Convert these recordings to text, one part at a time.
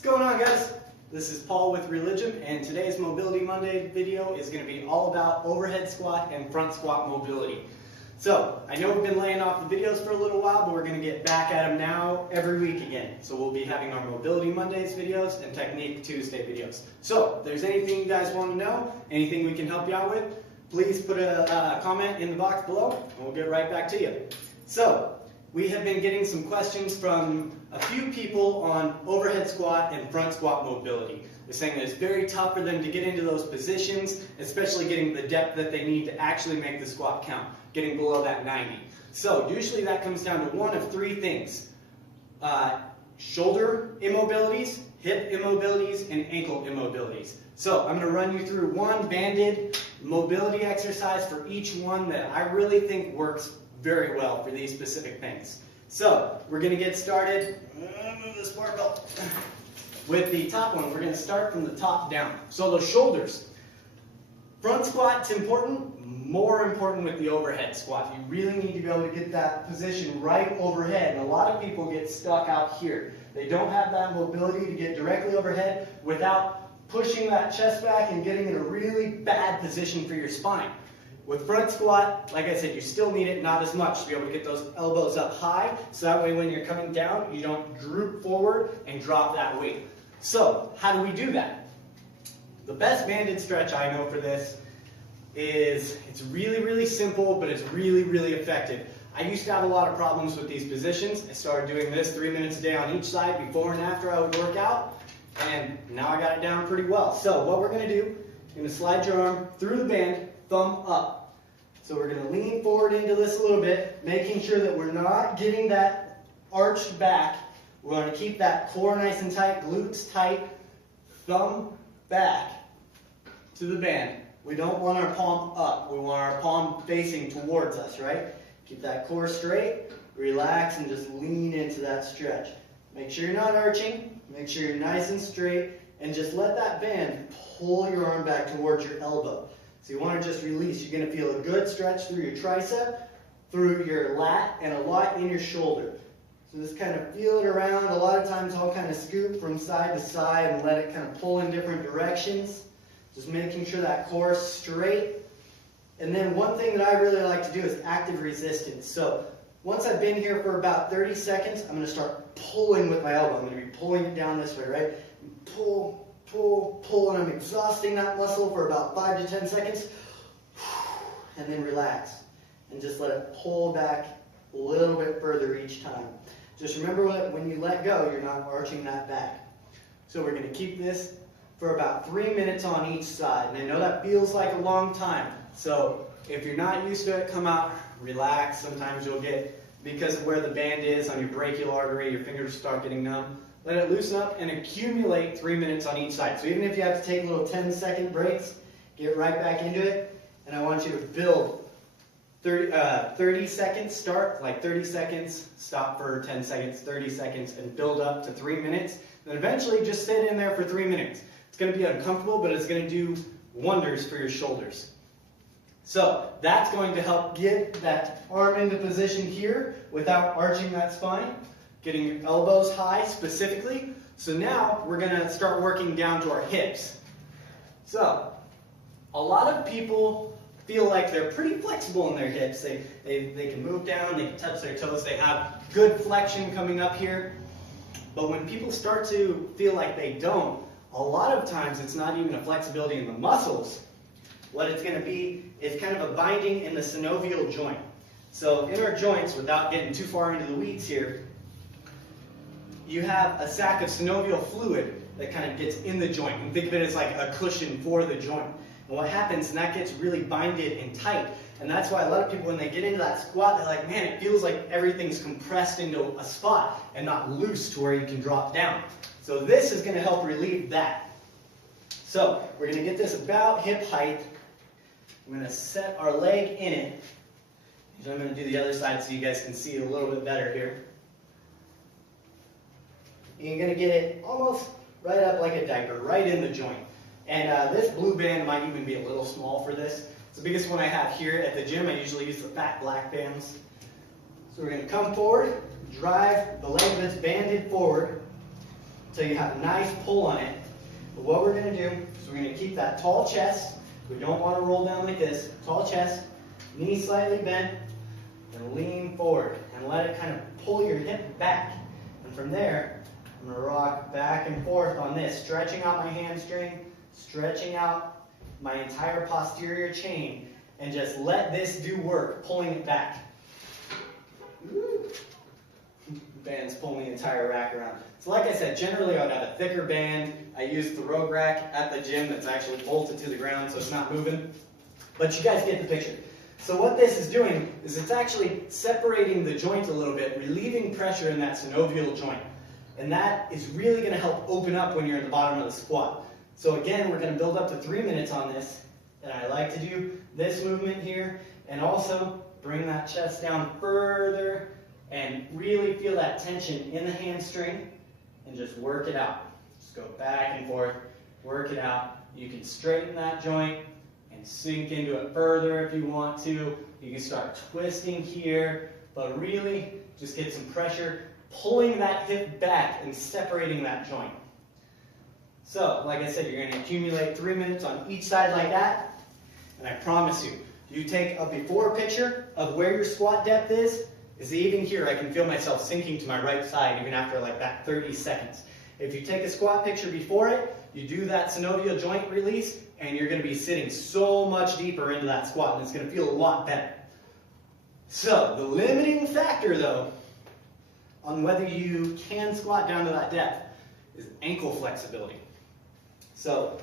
What's going on, guys? This is Paul with ReliGym, and today's Mobility Monday video is going to be all about overhead squat and front squat mobility. So, I know we've been laying off the videos for a little while, but we're going to get back at them now every week again. So we'll be having our Mobility Mondays videos and Technique Tuesday videos. So, if there's anything you guys want to know, anything we can help you out with, please put a comment in the box below, and we'll get right back to you. So, we have been getting some questions from a few people on overhead squat and front squat mobility. They're saying that it's very tough for them to get into those positions, especially getting the depth that they need to actually make the squat count, getting below that 90. So usually that comes down to one of three things. Shoulder immobilities, hip immobilities, and ankle immobilities. So I'm going to run you through one banded mobility exercise for each one that I really think works very well for these specific things. So we're going to get started. Move this barbell. With the top one, we're going to start from the top down. So those shoulders. Front squat's important, more important with the overhead squat. You really need to be able to get that position right overhead. And a lot of people get stuck out here. They don't have that mobility to get directly overhead without pushing that chest back and getting in a really bad position for your spine. With front squat, like I said, you still need it, not as much, to be able to get those elbows up high, so that way when you're coming down, you don't droop forward and drop that weight. So, how do we do that? The best banded stretch I know for this is, it's really, really simple, but it's really, really effective. I used to have a lot of problems with these positions. I started doing this 3 minutes a day on each side before and after I would work out, and now I got it down pretty well. So, what we're going to do, you're going to slide your arm through the band, thumb up. So we're going to lean forward into this a little bit, making sure that we're not getting that arched back. We're going to keep that core nice and tight, glutes tight, thumb back to the band. We don't want our palm up. We want our palm facing towards us, right? Keep that core straight, relax, and just lean into that stretch. Make sure you're not arching, make sure you're nice and straight, and just let that band pull your arm back towards your elbow. So you want to just release. You're going to feel a good stretch through your tricep, through your lat, and a lot in your shoulder. So just kind of feel it around. A lot of times I'll kind of scoop from side to side and let it kind of pull in different directions. Just making sure that core is straight. And then one thing that I really like to do is active resistance. So once I've been here for about 30 seconds, I'm going to start pulling with my elbow. I'm going to be pulling it down this way, right? Pull, pull, pull, and I'm exhausting that muscle for about 5 to 10 seconds. And then relax. And just let it pull back a little bit further each time. Just remember that when you let go, you're not arching that back. So we're going to keep this for about 3 minutes on each side. And I know that feels like a long time. So if you're not used to it, come out, relax. Sometimes you'll get, because of where the band is on your brachial artery, your fingers start getting numb. Let it loosen up and accumulate 3 minutes on each side. So even if you have to take little 10-second breaks, get right back into it. And I want you to build 30 seconds, start like 30 seconds, stop for 10 seconds, 30 seconds, and build up to 3 minutes. Then eventually just sit in there for 3 minutes. It's going to be uncomfortable, but it's going to do wonders for your shoulders. So that's going to help get that arm into position here without arching that spine. Getting your elbows high specifically. So now we're going to start working down to our hips. So a lot of people feel like they're pretty flexible in their hips. They can move down, they can touch their toes, they have good flexion coming up here. But when people start to feel like they don't, a lot of times it's not even a flexibility in the muscles. What it's going to be is kind of a binding in the synovial joint. So in our joints, without getting too far into the weeds here, you have a sac of synovial fluid that kind of gets in the joint. And think of it as like a cushion for the joint. And what happens, and that gets really binded and tight. And that's why a lot of people, when they get into that squat, they're like, man, it feels like everything's compressed into a spot and not loose to where you can drop down. So this is going to help relieve that. So we're going to get this about hip height. I'm going to set our leg in it. I'm going to do the other side so you guys can see it a little bit better here. You're going to get it almost right up like a diaper, right in the joint. And this blue band might even be a little small for this. It's the biggest one I have here at the gym. I usually use the fat black bands. So we're going to come forward, drive the leg that's banded forward, until you have a nice pull on it. But what we're going to do is we're going to keep that tall chest. We don't want to roll down like this. Tall chest, knees slightly bent, and lean forward. And let it kind of pull your hip back. And from there, I'm going to rock back and forth on this, stretching out my hamstring, stretching out my entire posterior chain, and just let this do work, pulling it back. Bands pulling the entire rack around. So like I said, generally I would have a thicker band. I use the rogue rack at the gym that's actually bolted to the ground so it's not moving. But you guys get the picture. So what this is doing is it's actually separating the joint a little bit, relieving pressure in that synovial joint. And that is really going to help open up when you're in the bottom of the squat. So again, we're going to build up to 3 minutes on this. And I like to do this movement here and also bring that chest down further and really feel that tension in the hamstring and just work it out. Just go back and forth, work it out. You can straighten that joint and sink into it further if you want to. You can start twisting here, but really just get some pressure, pulling that hip back and separating that joint. So, like I said, you're going to accumulate 3 minutes on each side like that. And I promise you, you take a before picture of where your squat depth is even here, I can feel myself sinking to my right side even after like that 30 seconds. If you take a squat picture before it, you do that synovial joint release, and you're going to be sitting so much deeper into that squat, and it's going to feel a lot better. So, the limiting factor, though, on whether you can squat down to that depth is ankle flexibility. So,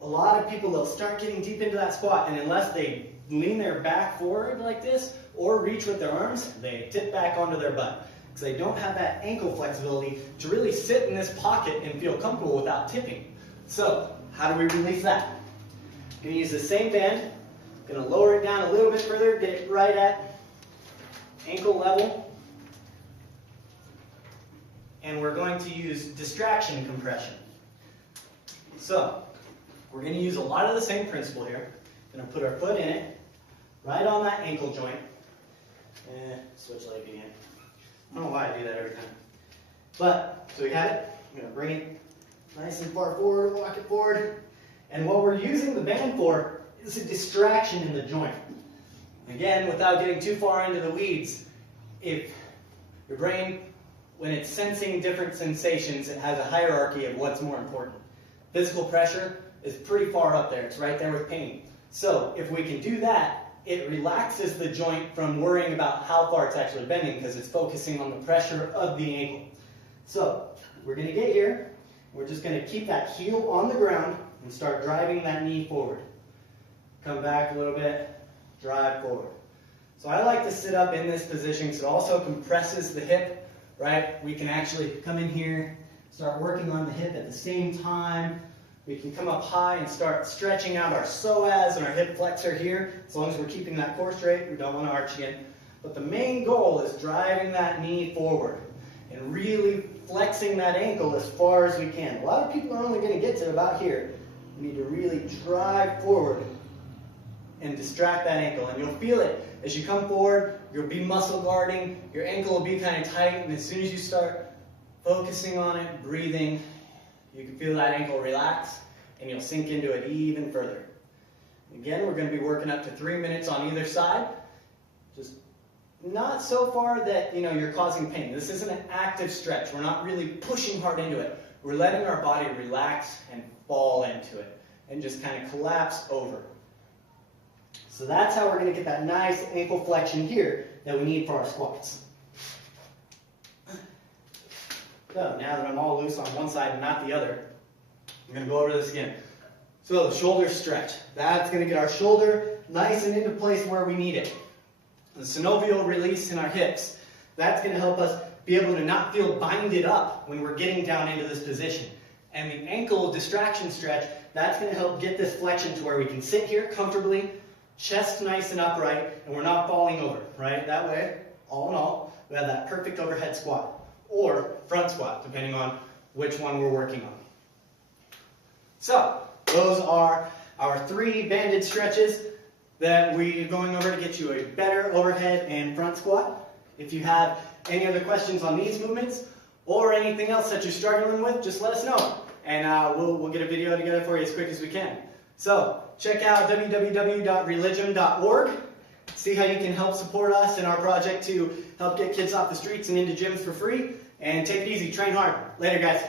a lot of people, they'll start getting deep into that squat, and unless they lean their back forward like this, or reach with their arms, they tip back onto their butt. Because they don't have that ankle flexibility to really sit in this pocket and feel comfortable without tipping. So, how do we release that? I'm going to use the same band. I'm going to lower it down a little bit further, get it right at ankle level. And we're going to use distraction compression. So, we're going to use a lot of the same principle here. Going to put our foot in it, right on that ankle joint. Switch leg again. I don't know why I do that every time. But, so we have it. I'm going to bring it nice and far forward, walk it forward. And what we're using the band for is a distraction in the joint. Again, without getting too far into the weeds, if your brain, when it's sensing different sensations, it has a hierarchy of what's more important. Physical pressure is pretty far up there. It's right there with pain. So, if we can do that, it relaxes the joint from worrying about how far it's actually bending because it's focusing on the pressure of the ankle. So, we're going to get here. We're just going to keep that heel on the ground and start driving that knee forward. Come back a little bit, drive forward. So I like to sit up in this position because it also compresses the hip, right? We can actually come in here, start working on the hip at the same time. We can come up high and start stretching out our psoas and our hip flexor here, as long as we're keeping that core straight. We don't want to arch again. But the main goal is driving that knee forward and really flexing that ankle as far as we can. A lot of people are only going to get to about here. You need to really drive forward and distract that ankle. And you'll feel it as you come forward. You'll be muscle guarding. Your ankle will be kind of tight. And as soon as you start focusing on it, breathing, you can feel that ankle relax, and you'll sink into it even further. Again, we're going to be working up to 3 minutes on either side. Just not so far that you're causing pain. This isn't an active stretch. We're not really pushing hard into it. We're letting our body relax and fall into it, and just kind of collapse over. So that's how we're going to get that nice ankle flexion here that we need for our squats. So now that I'm all loose on one side and not the other, I'm going to go over this again. So the shoulder stretch. That's going to get our shoulder nice and into place where we need it. The synovial release in our hips. That's going to help us be able to not feel binded up when we're getting down into this position. And the ankle distraction stretch, that's going to help get this flexion to where we can sit here comfortably, chest nice and upright, and we're not falling over, right? That way, all in all, we have that perfect overhead squat. Or front squat, depending on which one we're working on. So, those are our 3 banded stretches that we're going over to get you a better overhead and front squat. If you have any other questions on these movements, or anything else that you're struggling with, just let us know. And we'll get a video together for you as quick as we can. So check out www.religym.org. See how you can help support us in our project to help get kids off the streets and into gyms for free. And take it easy, train hard. Later, guys.